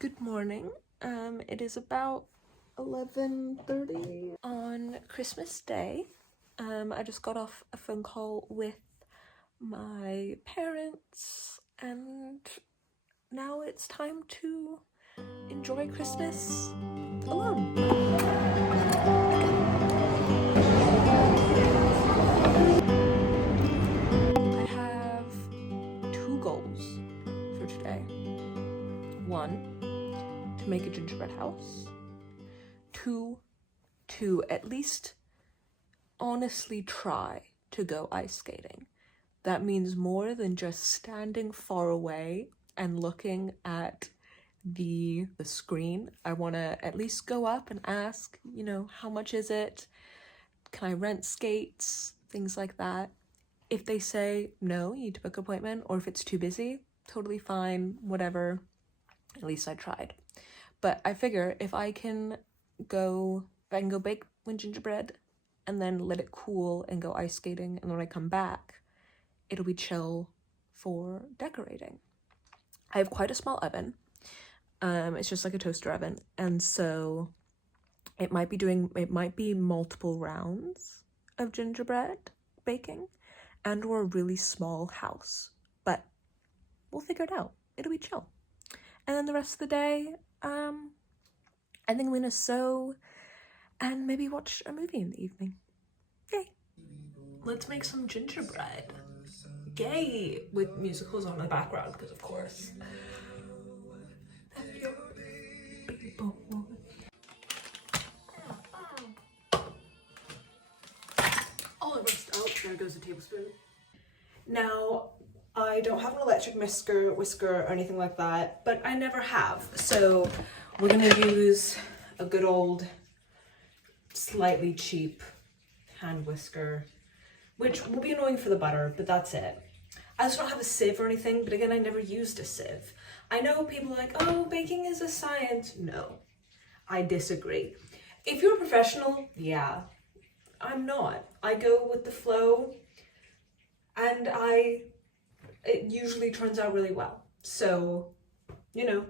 Good morning. It is about 11:30 on Christmas Day. I just got off a phone call with my parents and now it's time to enjoy Christmas alone. I have two goals for today. One, to make a gingerbread house. Two, to at least honestly try to go ice skating. That means more than just standing far away and looking at the screen. I want to at least go up and ask, you know, how much is it? Can I rent skates? Things like that. If they say no, you need to book an appointment, or if it's too busy, totally fine, whatever. At least I tried. But I figure if I can go bake my gingerbread and then let it cool and go ice skating, and when I come back, it'll be chill for decorating. I have quite a small oven. It's just like a toaster oven, and so it might be multiple rounds of gingerbread baking and or a really small house, but we'll figure it out. It'll be chill. And then the rest of the day, I think I'm gonna sew and maybe watch a movie in the evening. Yay! Let's make some gingerbread. Yay! With musicals on in the background, because of course. Oh, it rinsed out. There goes a tablespoon. Now, I don't have an electric whisker or anything like that, but I never have. So we're gonna use a good old, slightly cheap hand whisker, which will be annoying for the butter, but that's it. I just don't have a sieve or anything, but again, I never used a sieve. I know people are like, oh, baking is a science. No, I disagree. If you're a professional, yeah, I'm not. I go with the flow, and it usually turns out really well. So, you know,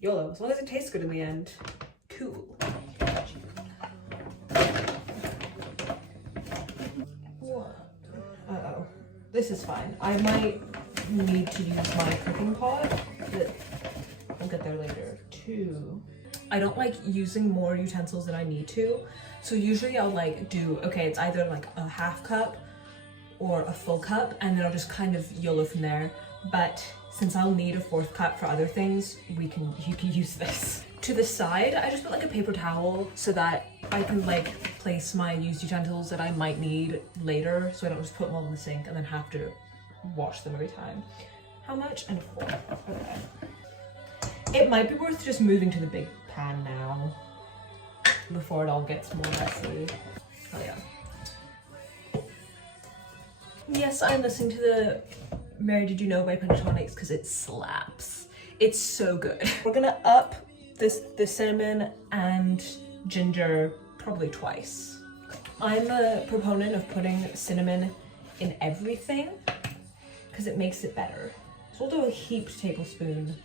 YOLO, as long as it tastes good in the end. Cool. Uh-oh. This is fine. I might need to use my cooking pot, but I'll get there later. Two, I don't like using more utensils than I need to. So usually I'll do, okay, it's either like a half cup or a full cup, and then I'll just kind of YOLO from there. But since I'll need a fourth cup for other things, you can use this. To the side, I just put like a paper towel so that I can place my used utensils that I might need later, so I don't just put them all in the sink and then have to wash them every time. How much? And a fourth. Okay. It might be worth just moving to the big pan now before it all gets more messy. Oh yeah. Yes, I'm listening to the Mary Did You Know by Pentatonics because it slaps. It's so good. We're gonna up the cinnamon and ginger probably twice. I'm a proponent of putting cinnamon in everything because it makes it better. So we'll do a heaped tablespoon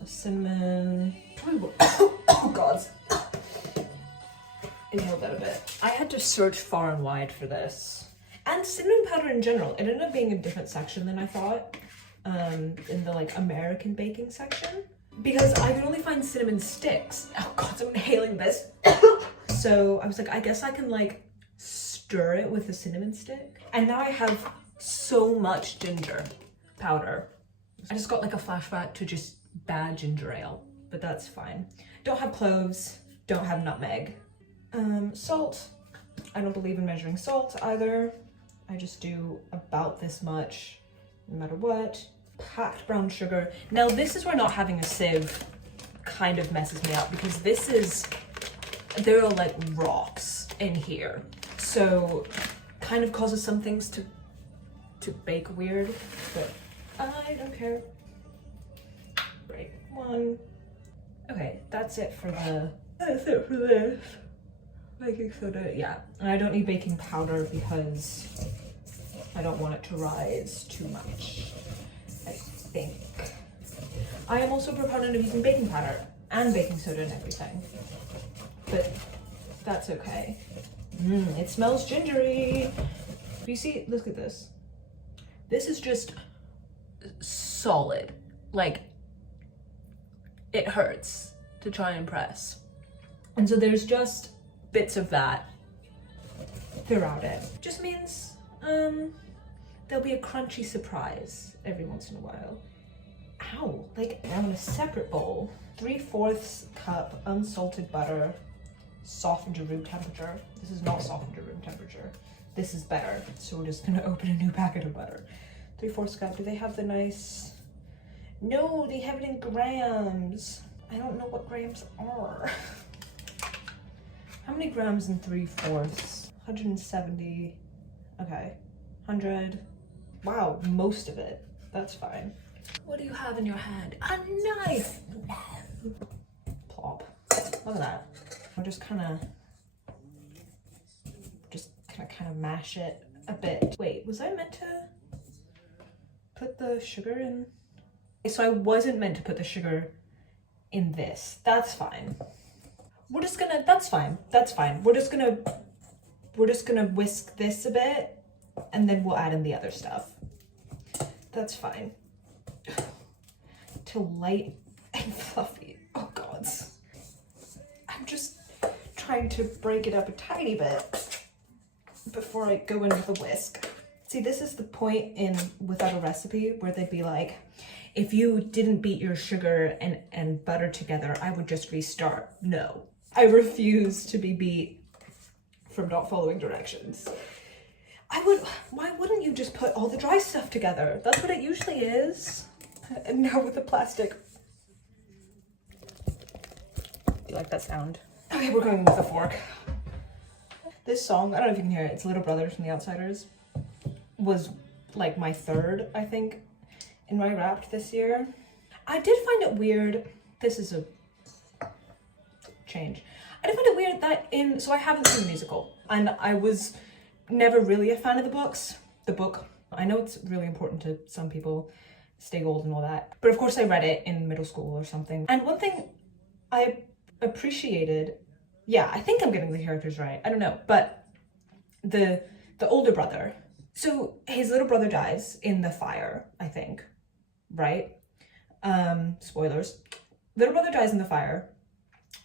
of cinnamon. Oh God. Inhale that a bit. I had to search far and wide for this. And cinnamon powder in general. It ended up being a different section than I thought, in the American baking section, because I could only find cinnamon sticks. Oh God, I'm inhaling this. So I was like, I guess I can stir it with a cinnamon stick. And now I have so much ginger powder. I just got a flashback to just bad ginger ale, but that's fine. Don't have cloves, don't have nutmeg. Salt. I don't believe in measuring salt either. I just do about this much, no matter what. Packed brown sugar. Now this is where not having a sieve kind of messes me up, because there are rocks in here. So kind of causes some things to bake weird, but I don't care. Break one. Okay, that's it for this. Baking soda, yeah. And I don't need baking powder because I don't want it to rise too much, I think. I am also a proponent of using baking powder and baking soda and everything, but that's okay. It smells gingery. You see, look at this. This is just solid. Like, it hurts to try and press. And so there's just bits of that throughout it. Just means there'll be a crunchy surprise every once in a while. Ow, like now in a separate bowl, 3/4 cup unsalted butter, softened to room temperature. This is not softened to room temperature. This is better. So we're just gonna open a new packet of butter. 3/4 cup, do they have the nice, no, they have it in grams. I don't know what grams are. How many grams in 3/4? 170, okay, 100. Wow, most of it, that's fine. What do you have in your hand? A knife! Plop. Look at that. I'm just kind of mash it a bit. Wait, was I meant to put the sugar in? So I wasn't meant to put the sugar in this. That's fine. We're just gonna, that's fine. We're just gonna whisk this a bit and then we'll add in the other stuff. That's fine. Till light and fluffy. Oh God. I'm just trying to break it up a tiny bit before I go in with a whisk. See, this is the point in Without a Recipe where they'd be like, if you didn't beat your sugar and butter together, I would just restart. No, I refuse to be beat from not following directions. Why wouldn't you just put all the dry stuff together? That's what it usually is. And now with the plastic. You like that sound? Okay, we're going with a fork. This song, I don't know if you can hear it, it's Little Brothers from The Outsiders, was like my third, I think, in my Wrapped this year. I did find it weird, this is a change. I did find it weird that so I haven't seen the musical, and I was never really a fan of the book. I know it's really important to some people, stay gold and all that, but of course I read it in middle school or something. And one thing I appreciated, yeah, I think I'm getting the characters right, I don't know, but the older brother, so his little brother dies in the fire, I think, right? Spoilers. Little brother dies in the fire,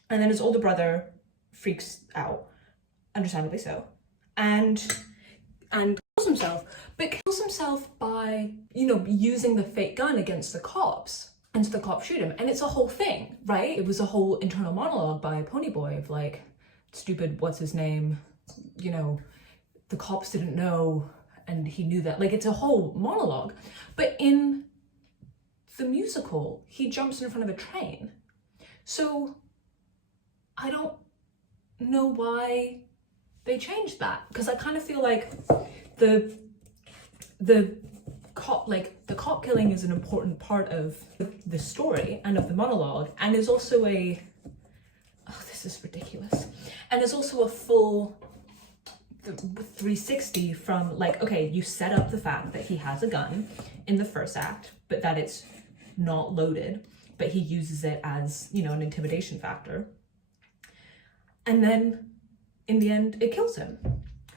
and then his older brother freaks out, understandably so, and kills himself, but kills himself by, you know, using the fake gun against the cops, and so the cops shoot him, and it's a whole thing, right? It was a whole internal monologue by Ponyboy of like, stupid, what's his name, you know, the cops didn't know, and he knew that, like, it's a whole monologue. But in the musical, he jumps in front of a train. So I don't know why they changed that, because I kind of feel like the cop killing is an important part of the story and of the monologue, and is also a, oh, this is ridiculous, and is also a full 360 from like, okay, you set up the fact that he has a gun in the first act, but that it's not loaded, but he uses it as, you know, an intimidation factor, and then in the end it kills him.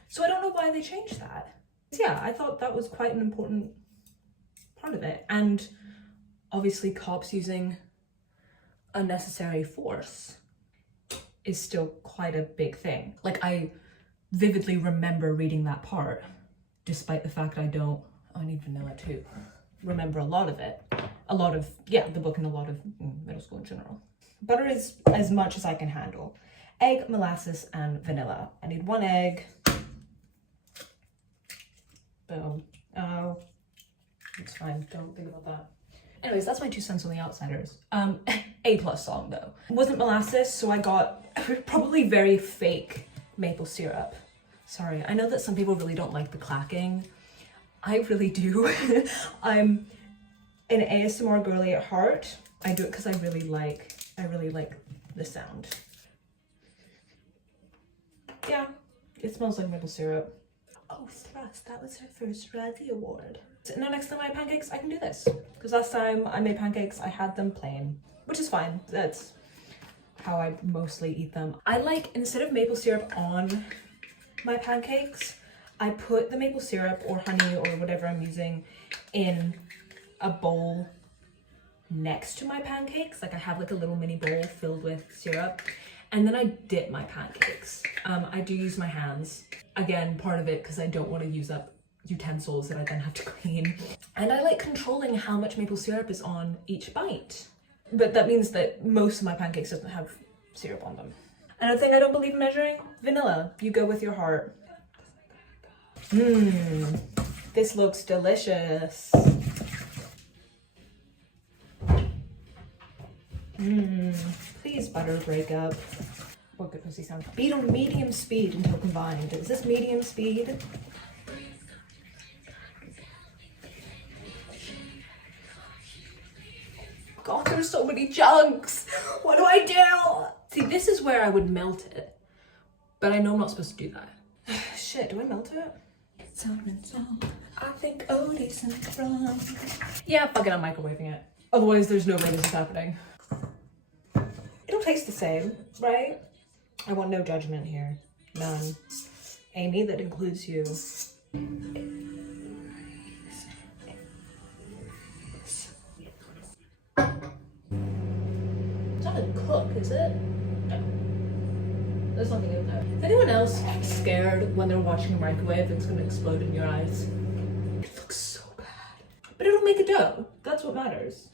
So I don't know why they changed that. Yeah, I thought that was quite an important part of it. And obviously cops using unnecessary force is still quite a big thing. Like, I vividly remember reading that part, despite the fact I need vanilla too, remember a lot of it. A lot of, yeah, the book and a lot of middle school in general. Butter is as much as I can handle. Egg, molasses, and vanilla. I need 1 egg. Boom. Oh, it's fine. Don't think about that. Anyways, that's my 2 cents on The Outsiders. A+ song though. It wasn't molasses, so I got probably very fake maple syrup. Sorry, I know that some people really don't like the clacking. I really do. I'm an ASMR girly at heart. I do it because I really like the sound. Yeah, it smells like maple syrup. Oh, thrust, that was her first Razzie Award. So now next time I have pancakes, I can do this. Because last time I made pancakes, I had them plain, which is fine. That's how I mostly eat them. I like, instead of maple syrup on my pancakes, I put the maple syrup or honey or whatever I'm using in a bowl next to my pancakes. Like I have like a little mini bowl filled with syrup, and then I dip my pancakes. I do use my hands. Again, part of it because I don't want to use up utensils that I then have to clean. And I like controlling how much maple syrup is on each bite. But that means that most of my pancakes doesn't have syrup on them. Another thing I don't believe in measuring, vanilla. You go with your heart. Mmm, this looks delicious. Mmm, please butter break up. What good pussy sound. Beat on medium speed until combined. Is this medium speed? God, there's so many chunks. What do I do? See, this is where I would melt it, but I know I'm not supposed to do that. Shit, do I melt it? I think Odie's in the front. Yeah, fuck it, I'm microwaving it. Otherwise, there's no way this is happening. It'll taste the same, right? I want no judgment here. None. Amy, that includes you. It's not gonna cook, is it? No. There's nothing in there. Is anyone else scared when they're watching a microwave that's gonna explode in your eyes? It looks so bad. But it'll make a dough. That's what matters.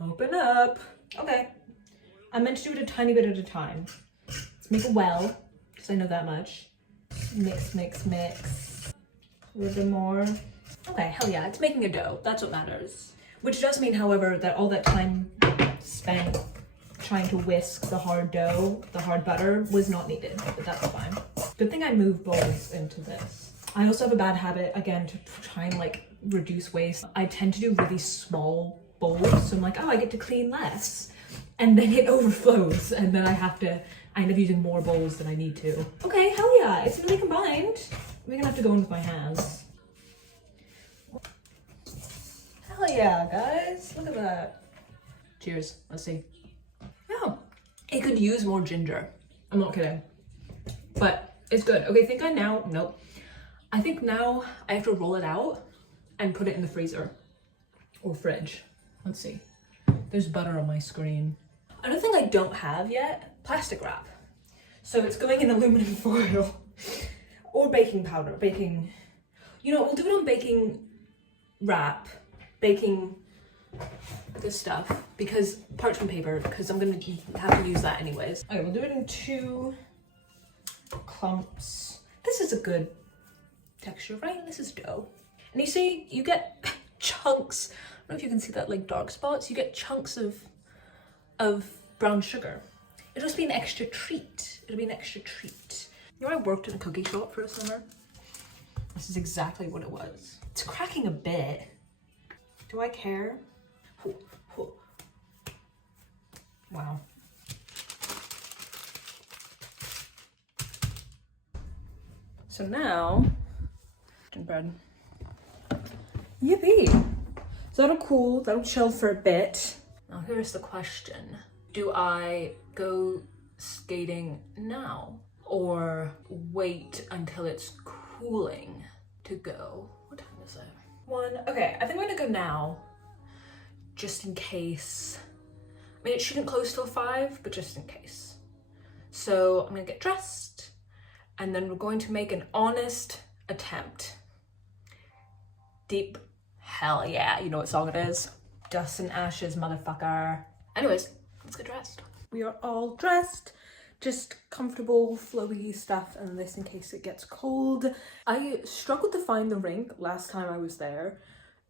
Open up. Okay. I meant to do it a tiny bit at a time. Let's make it well, because I know that much. Mix, mix, mix. A little bit more. Okay, hell yeah, it's making a dough. That's what matters. Which does mean, however, that all that time spent trying to whisk the hard dough, the hard butter, was not needed, but that's fine. Good thing I moved bowls into this. I also have a bad habit, again, to try and like reduce waste. I tend to do really small bowls, so I'm like, oh, I get to clean less. And then it overflows, and then I end up using more bowls than I need to. Okay, hell yeah, it's really combined. We're gonna have to go in with my hands. Hell yeah, guys, look at that. Cheers, let's see. Yeah, it could use more ginger. I'm not kidding, but it's good. Okay, I think now I have to roll it out and put it in the freezer or fridge. Let's see. There's butter on my screen. Another thing I don't have yet, plastic wrap. So it's going in aluminum foil or baking powder, you know, we'll do it on baking wrap, baking this stuff, because parchment paper, because I'm gonna have to use that anyways. Okay, we'll do it in 2 clumps. This is a good texture, right? This is dough. And you see, you get chunks. I don't know if you can see that, like dark spots. You get chunks of brown sugar. It'll just be an extra treat. It'll be an extra treat. You know, I worked in a cookie shop for a summer. This is exactly what it was. It's cracking a bit. Do I care? Wow. So now, gingerbread. Yippee! So that'll cool, that'll chill for a bit. Now here's the question. Do I go skating now or wait until it's cooling to go? What time is it? 1. Okay, I think I'm gonna go now, just in case. I mean, it shouldn't close till 5, but just in case. So I'm gonna get dressed, and then we're going to make an honest attempt. Deep hell yeah, you know what song it is. Dust and ashes, motherfucker. Anyways, let's get dressed. We are all dressed, just comfortable, flowy stuff, and this in case it gets cold. I struggled to find the rink last time I was there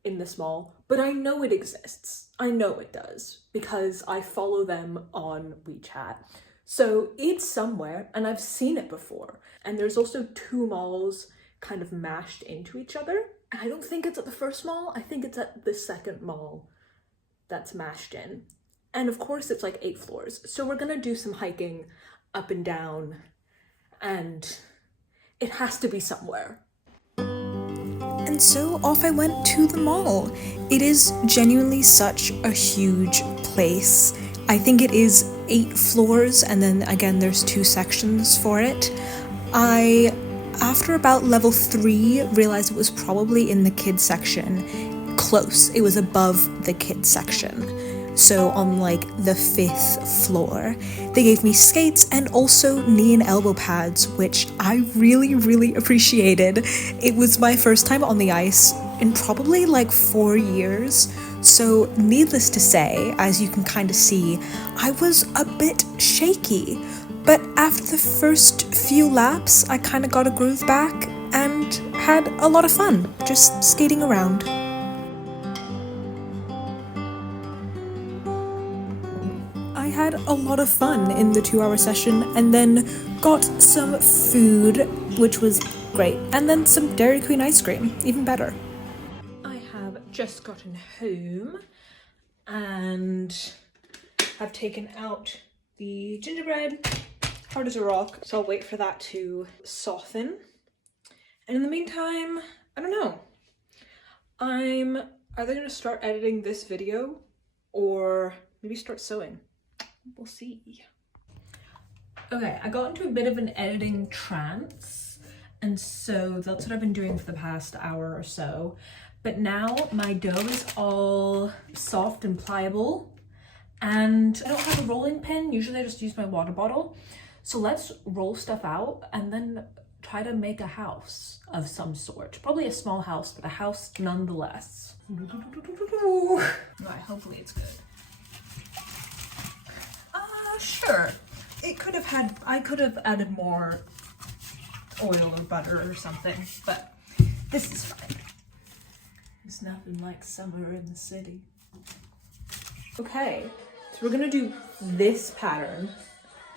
in this mall, but I know it exists. I know it does because I follow them on WeChat. So it's somewhere and I've seen it before. And there's also 2 malls kind of mashed into each other. And I don't think it's at the first mall. I think it's at the second mall that's mashed in. And of course it's like 8 floors. So we're gonna do some hiking up and down, and it has to be somewhere. so off I went to the mall. It is genuinely such a huge place. I think it is 8 floors, and then again there's 2 sections for it. After about level 3, realized it was probably in the kids section. Close, it was above the kids section. So on like the 5th floor. They gave me skates and also knee and elbow pads, which I really appreciated. It was my first time on the ice in probably like 4 years. So needless to say, as you can kind of see, I was a bit shaky. But after the first few laps, I kind of got a groove back and had a lot of fun just skating around. I had a lot of fun in the 2-hour session and then got some food, which was great, and then some Dairy Queen ice cream, even better. I have just gotten home and have taken out the gingerbread, hard as a rock, so I'll wait for that to soften. And in the meantime, I don't know. I'm either gonna start editing this video or maybe start sewing. We'll see. Okay, I got into a bit of an editing trance, and so that's what I've been doing for the past hour or so. But now my dough is all soft and pliable, and I don't have a rolling pin. Usually I just use my water bottle. So let's roll stuff out and then try to make a house of some sort. Probably a small house, but a house nonetheless. Right, hopefully it's good. Sure. I could have added more oil or butter or something, but this is fine. There's nothing like summer in the city. Okay, so we're gonna do this pattern,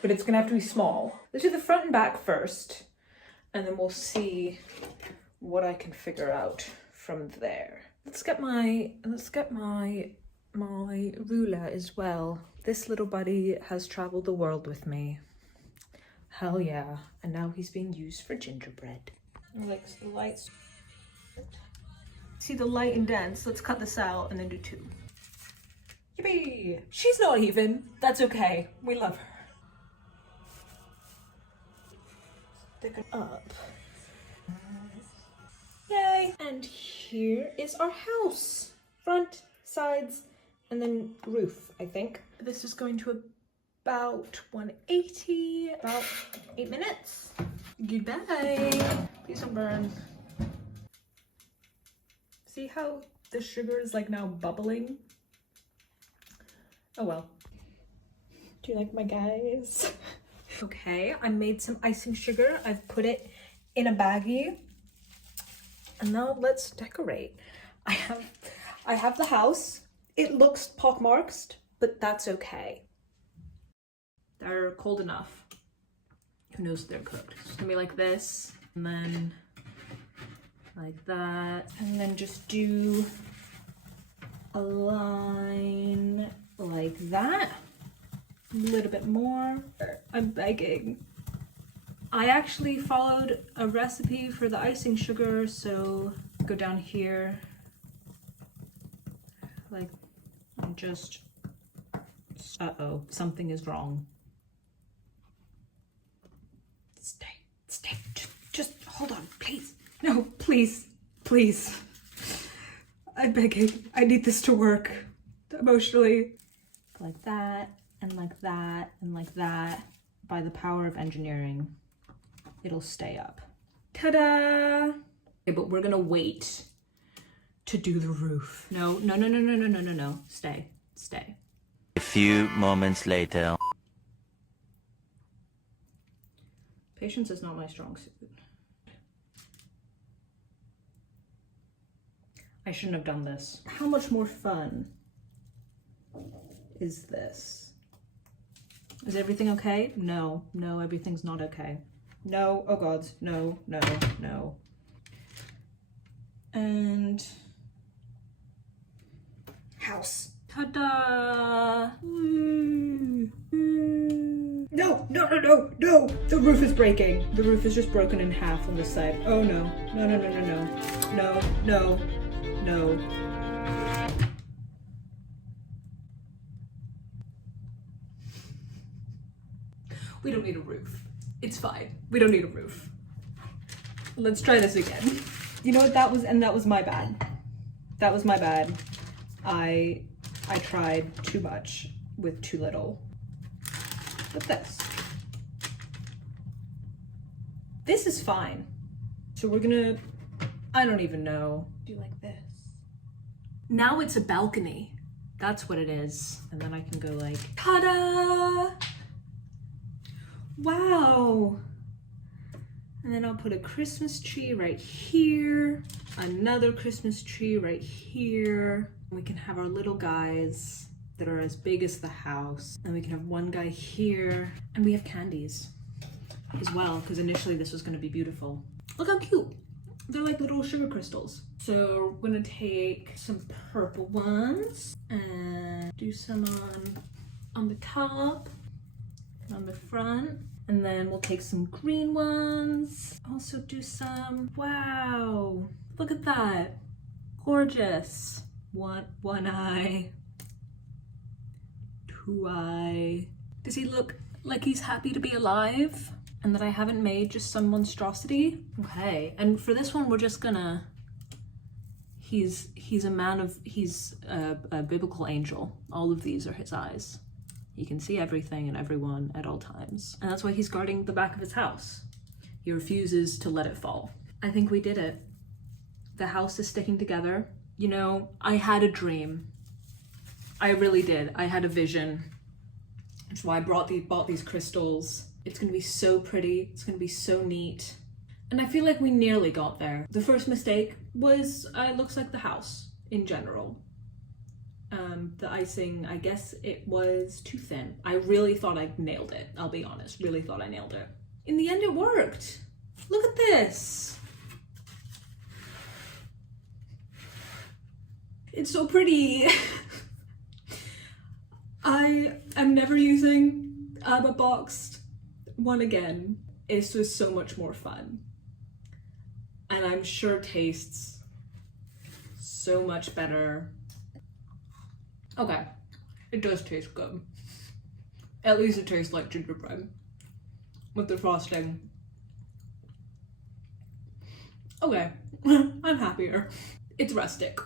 but it's gonna have to be small. Let's do the front and back first, and then we'll see what I can figure out from there. Let's get my ruler as well. This little buddy has traveled the world with me. Hell yeah. And now he's being used for gingerbread. Like the lights. See the light indents. Let's cut this out and then do 2. Yippee! She's not even. That's okay. We love her. Stick it up. Yay! And here is our house. Front, sides, and then roof, I think. This is going to about 180, about 8 minutes. Goodbye. Please don't burn. See how the sugar is like now bubbling? Oh well. Do you like my guys? Okay, I made some icing sugar. I've put it in a baggie. And now let's decorate. I have the house. It looks pockmarked, but that's okay. They're cold enough. Who knows if they're cooked? It's gonna be like this, and then like that, and then just do a line like that. A little bit more. I'm begging. I actually followed a recipe for the icing sugar, so go down here, like, and just, uh-oh, something is wrong. Stay, just hold on, please. No, please. I'm begging, I need this to work emotionally. Like that, and like that, and like that. By the power of engineering, it'll stay up. Ta-da! Okay, but we're gonna wait to do the roof. No. Stay. A few moments later. Patience is not my strong suit. I shouldn't have done this. How much more fun is this? Is everything okay? No, everything's not okay. No, oh gods, no. And house. Ta-da! No, no, no, no, no! The roof is breaking. The roof is just broken in half on this side. Oh no. No, no, no, no, no. No, no, no. We don't need a roof. It's fine. We don't need a roof. Let's try this again. You know what that was? And that was my bad. That was my bad. I tried too much with too little. But this is fine. So we're gonna, I don't even know. Do like this. Now it's a balcony. That's what it is. And then I can go like, ta-da! Wow. And then I'll put a Christmas tree right here, another Christmas tree right here. We can have our little guys that are as big as the house. And we can have one guy here. And we have candies as well, because initially this was gonna be beautiful. Look how cute. They're like little sugar crystals. So we're gonna take some purple ones and do some on the top, on the front. And then we'll take some green ones. Also do some, wow, look at that. Gorgeous. One eye, two eye. Does he look like he's happy to be alive? And that I haven't made just some monstrosity? Okay, and for this one, we're just gonna, he's a biblical angel. All of these are his eyes. He can see everything and everyone at all times. And that's why he's guarding the back of his house. He refuses to let it fall. I think we did it. The house is sticking together. You know, I had a dream. I really did. I had a vision. That's why I bought these crystals. It's gonna be so pretty. It's gonna be so neat. And I feel like we nearly got there. The first mistake was, it looks like the house in general. The icing, I guess it was too thin. I really thought I nailed it. I'll be honest, really thought I nailed it. In the end, it worked. Look at this. It's so pretty. I am never using a boxed one again. It's just so much more fun. And I'm sure tastes so much better. Okay, it does taste good. At least it tastes like gingerbread with the frosting. Okay, I'm happier. It's rustic.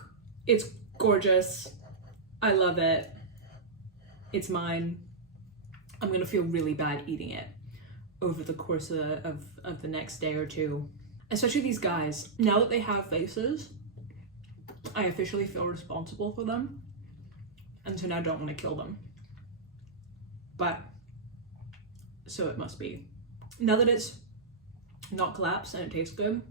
It's gorgeous. I love it. It's mine. I'm gonna feel really bad eating it over the course of the next day or two. Especially these guys. Now that they have faces, I officially feel responsible for them. And so now I don't want to kill them. But, so it must be. Now that it's not collapsed and it tastes good,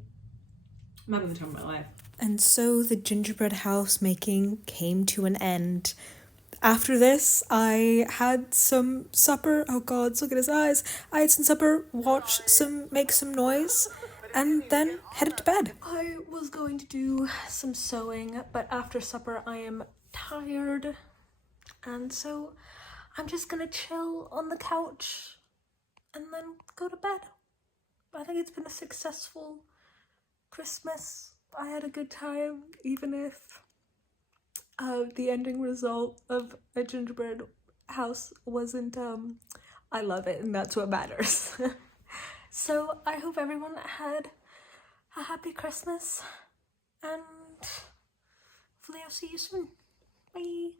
I'm having the time of my life. And so the gingerbread house making came to an end. After this, I had some supper. Oh God, look at his eyes. I had some supper, make some noise, and then headed to bed. I was going to do some sewing, but after supper I am tired. And so I'm just gonna chill on the couch and then go to bed. I think it's been a successful Christmas. I had a good time, even if the ending result of a gingerbread house wasn't, I love it, and that's what matters. So I hope everyone had a happy Christmas, and hopefully I'll see you soon. Bye.